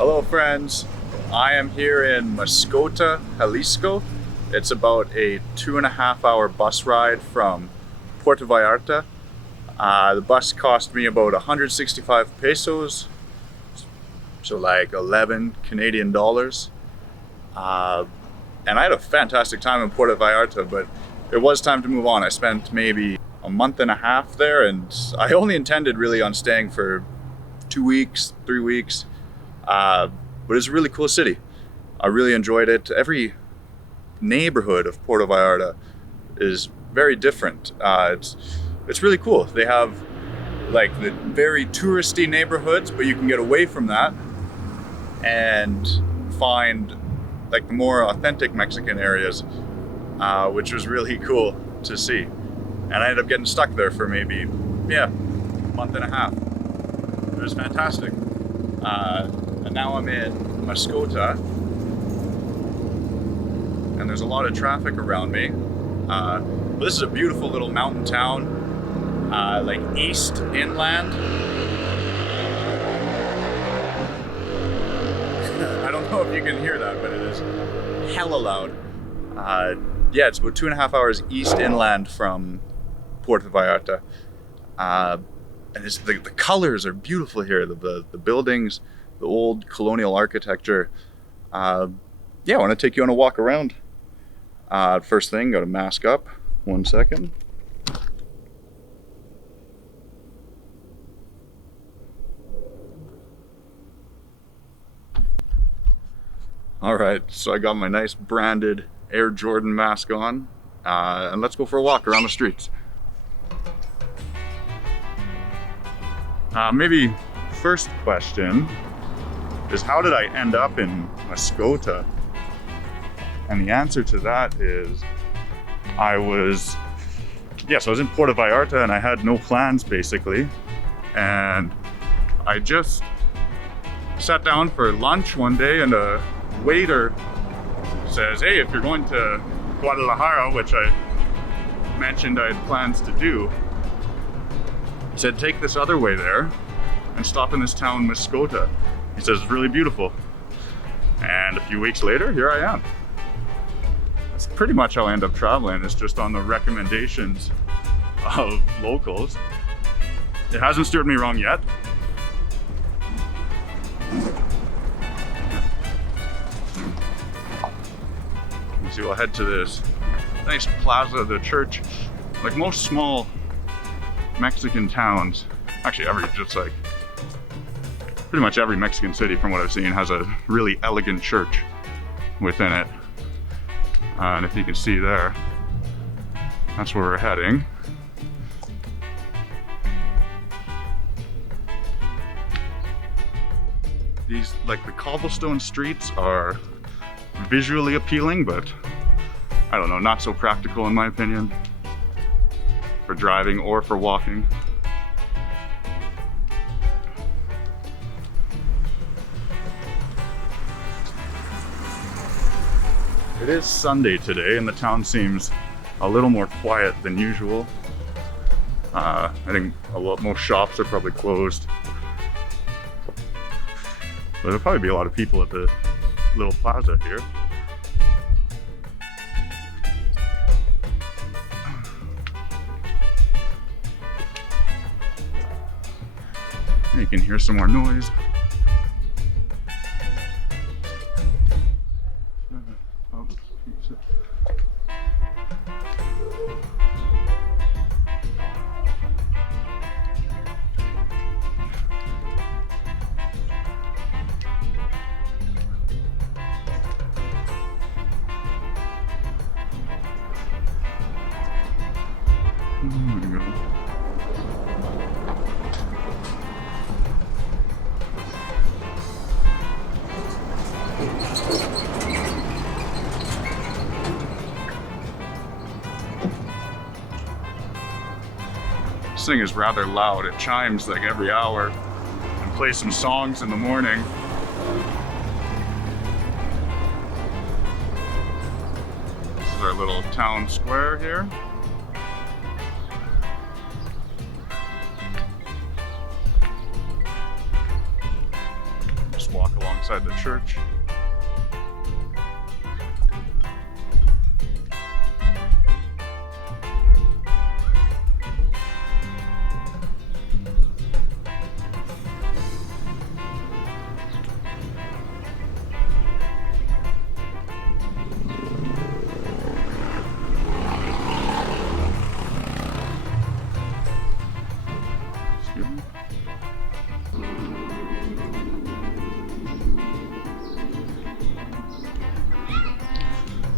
Hello friends, I am here in Mascota, Jalisco. It's about a 2.5 hour bus ride from Puerto Vallarta. The bus cost me about 165 pesos, so like 11 Canadian dollars. And I had a fantastic time in Puerto Vallarta, but it was time to move on. I spent maybe a month and a half there, and I only intended really on staying for 2 weeks, 3 weeks. But it's a really cool city. I really enjoyed it. Every neighborhood of Puerto Vallarta is very different. It's really cool. They have like the very touristy neighborhoods, but you can get away from that and find like the more authentic Mexican areas, which was really cool to see. And I ended up getting stuck there for maybe, a month and a half. It was fantastic. And now I'm in Mascota, and there's a lot of traffic around me. But this is a beautiful little mountain town, like east inland. I don't know if you can hear that, but it is hella loud. It's about 2.5 hours east inland from Puerto Vallarta. And the colors are beautiful here. The buildings, the old colonial architecture. I want to take you on a walk around. First thing, got to mask up. 1 second. All right, so I got my nice branded Air Jordan mask on, and let's go for a walk around the streets. Maybe first question is, how did I end up in Mascota? And the answer to that is, I was in Puerto Vallarta and I had no plans basically. And I just sat down for lunch one day and a waiter says, hey, if you're going to Guadalajara, which I mentioned I had plans to do, he said, take this other way there and stop in this town, Mascota. He says, it's really beautiful. And a few weeks later, here I am. That's pretty much how I end up traveling. It's just on the recommendations of locals. It hasn't steered me wrong yet. So we'll head to this nice plaza, the church. Like most small Mexican towns, actually pretty much every Mexican city from what I've seen has a really elegant church within it. And if you can see there, that's where we're heading. These, like the cobblestone streets, are visually appealing, but I don't know, not so practical in my opinion for driving or for walking. It is Sunday today and the town seems a little more quiet than usual. I think most shops are probably closed. But there'll probably be a lot of people at the little plaza here. You can hear some more noise. This thing is rather loud. It chimes like every hour and plays some songs in the morning. This is our little town square here. Just walk along inside the church.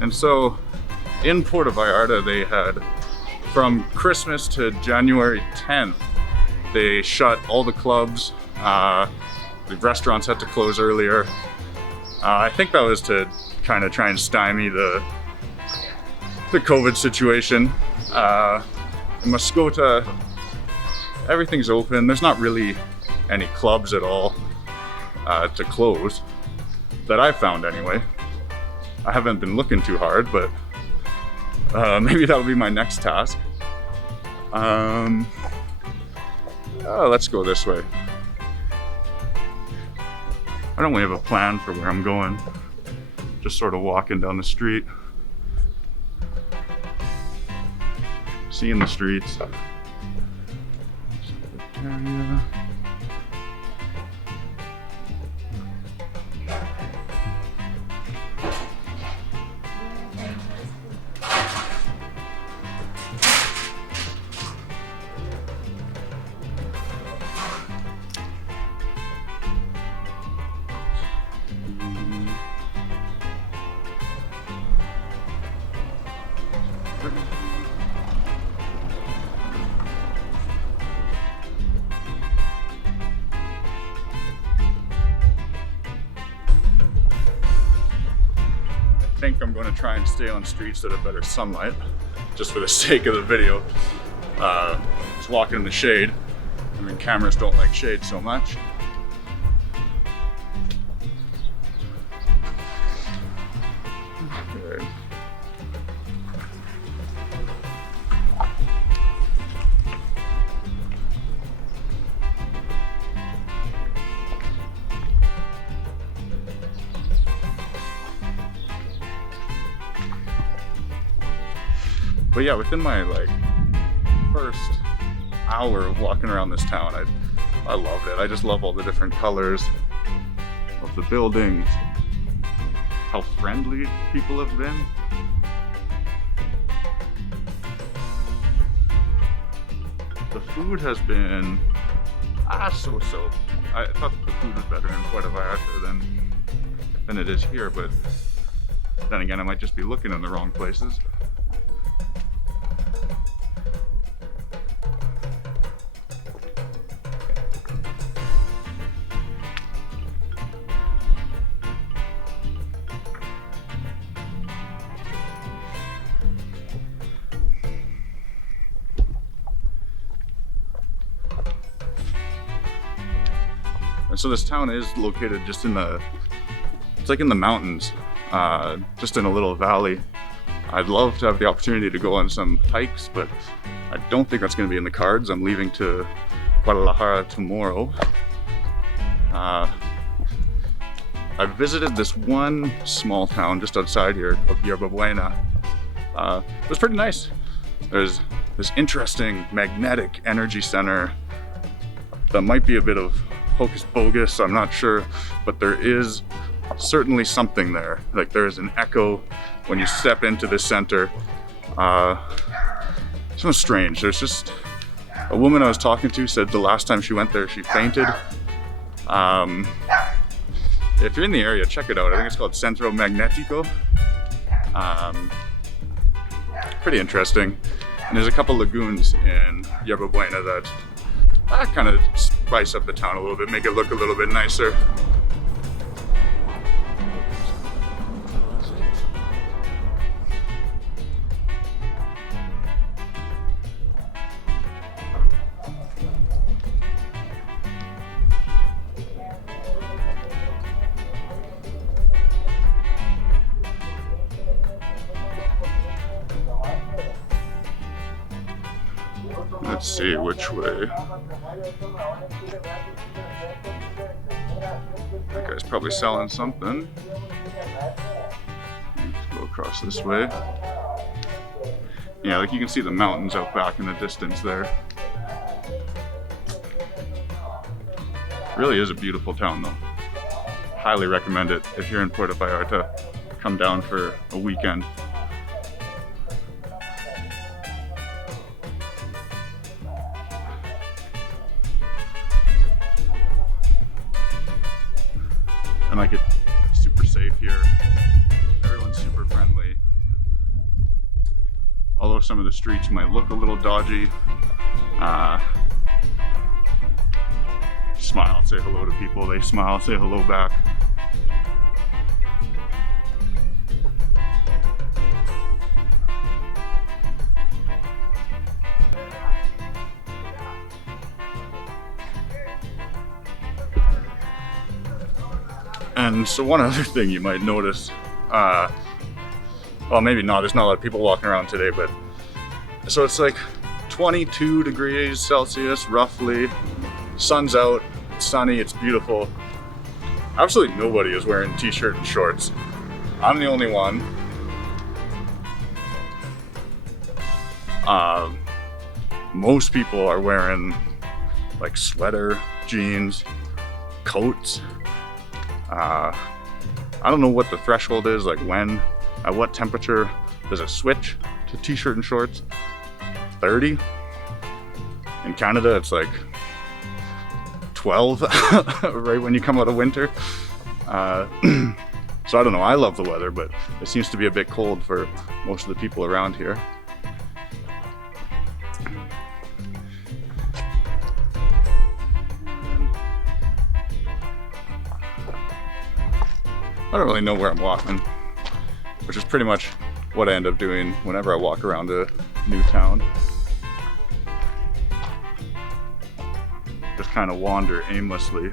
And so in Puerto Vallarta, they had, from Christmas to January 10th, they shut all the clubs. The restaurants had to close earlier. I think that was to kind of try and stymie the COVID situation. In Mascota, everything's open. There's not really any clubs at all to close, that I've found anyway. I haven't been looking too hard, but maybe that'll be my next task. Let's go this way. I don't really have a plan for where I'm going. Just sort of walking down the street, seeing the streets. I think I'm going to try and stay on streets that have better sunlight, just for the sake of the video. Just walking in the shade. I mean, cameras don't like shade so much. Okay. But yeah, within my first hour of walking around this town, I loved it. I just love all the different colors of the buildings, how friendly people have been. The food has been so-so. I thought the food was better in Puerto Vallarta than it is here, but then again, I might just be looking in the wrong places. And so this town is located just it's like in the mountains, just in a little valley. I'd love to have the opportunity to go on some hikes, but I don't think that's going to be in the cards. I'm leaving to Guadalajara tomorrow. I visited this one small town just outside here called Yerba Buena. It was pretty nice. There's this interesting magnetic energy center that might be a bit of hocus pocus, I'm not sure, but there is certainly something there. Like there's an echo when you step into the center. Something strange. There's just a woman I was talking to said the last time she went there she fainted. If you're in the area, check it out. I think it's called Centro Magnetico. Pretty interesting. And there's a couple lagoons in Yerba Buena that kind of spice up the town a little bit, make it look a little bit nicer. Let's see which way. That guy's probably selling something. Let's go across this way. Yeah, like you can see the mountains out back in the distance there. Really is a beautiful town though. Highly recommend it if you're in Puerto Vallarta. Come down for a weekend. And like it's super safe here. Everyone's super friendly. Although some of the streets might look a little dodgy. Smile, say hello to people. They smile, say hello back. And so one other thing you might notice, well maybe not, there's not a lot of people walking around today, but so it's like 22 degrees Celsius roughly, sun's out, it's sunny, it's beautiful. Absolutely nobody is wearing t-shirt and shorts. I'm the only one. Most people are wearing like sweater, jeans, coats. I don't know what the threshold is, like when, at what temperature does it switch to t-shirt and shorts? 30? In Canada it's like 12 right when you come out of winter. So I don't know, I love the weather, but it seems to be a bit cold for most of the people around here. I don't really know where I'm walking, which is pretty much what I end up doing whenever I walk around a new town. Just kind of wander aimlessly.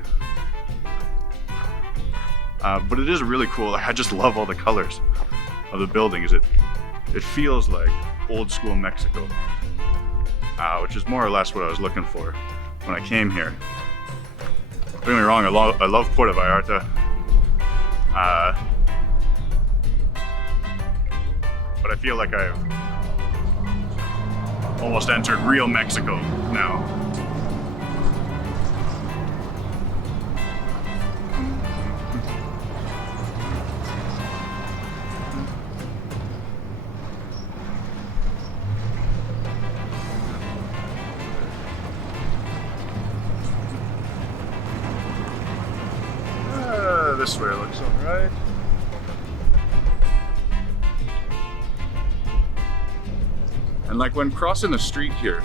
But it is really cool. I just love all the colors of the buildings. It feels like old school Mexico, which is more or less what I was looking for when I came here. Don't get me wrong, I love Puerto Vallarta. But I feel like I've almost entered real Mexico now. This way looks alright. And like when crossing the street here,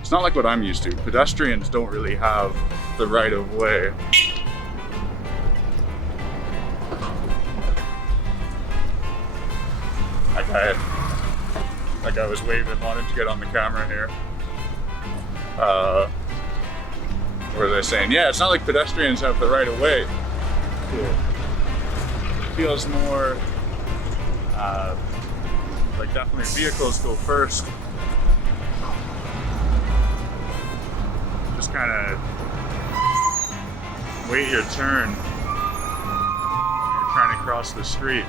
it's not like what I'm used to. Pedestrians don't really have the right of way. That guy was waving, wanted to get on the camera here. Or they're saying, yeah, it's not like pedestrians have the right of way. Cool. It feels more like definitely vehicles go first. Just kind of wait your turn when you're trying to cross the street.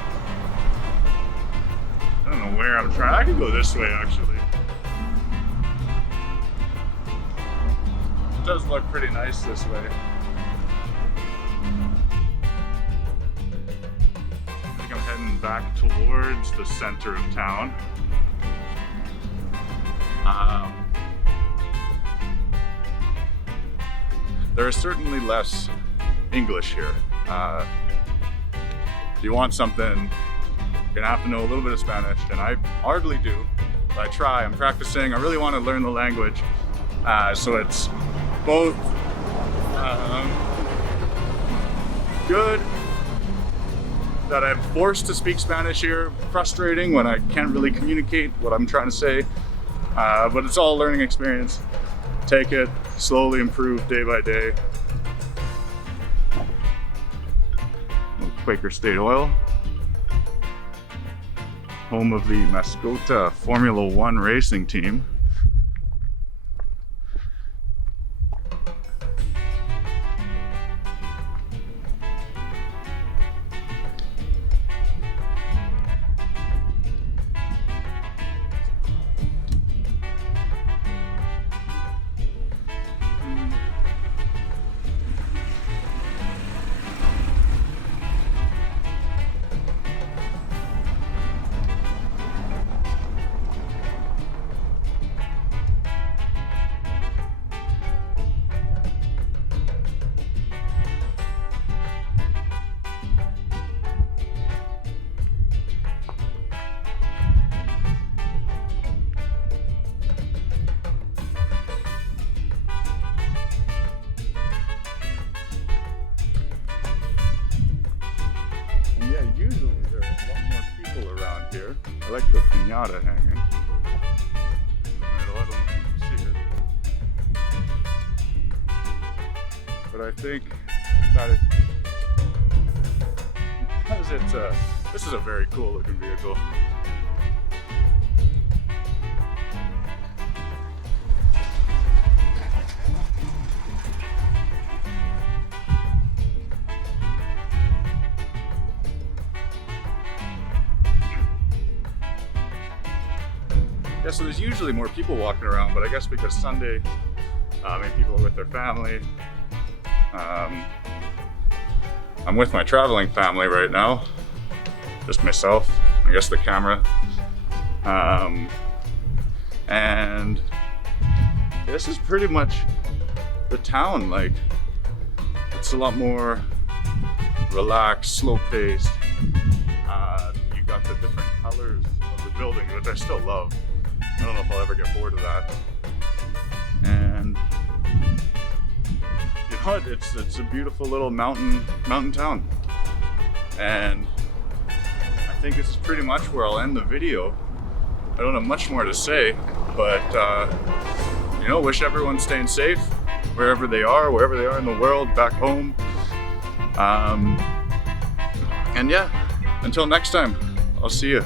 I don't know where I'm trying. I can go this way actually. It does look pretty nice this way. I think I'm heading back towards the center of town. There is certainly less English here. If you want something, you're gonna have to know a little bit of Spanish, and I hardly do, but I try. I'm practicing. I really want to learn the language, so it's both good that I'm forced to speak Spanish here, frustrating when I can't really communicate what I'm trying to say, but it's all a learning experience. Take it, slowly improve day by day. Quaker State Oil, home of the Mascota Formula 1 racing team. usually there are a lot more people around here. I like the piñata hanging. I don't know if you can see it. But I think that it's because this is a very cool looking vehicle. Yeah, so there's usually more people walking around, but I guess because Sunday, maybe people are with their family. I'm with my traveling family right now, just myself, I guess the camera, and this is pretty much the town. Like, it's a lot more relaxed, slow-paced. You got the different colors of the buildings, which I still love. I don't know if I'll ever get bored of that. And you know what? It's a beautiful little mountain town. And I think this is pretty much where I'll end the video. I don't have much more to say, but you know, wish everyone's staying safe wherever they are in the world, back home. And yeah, until next time, I'll see you.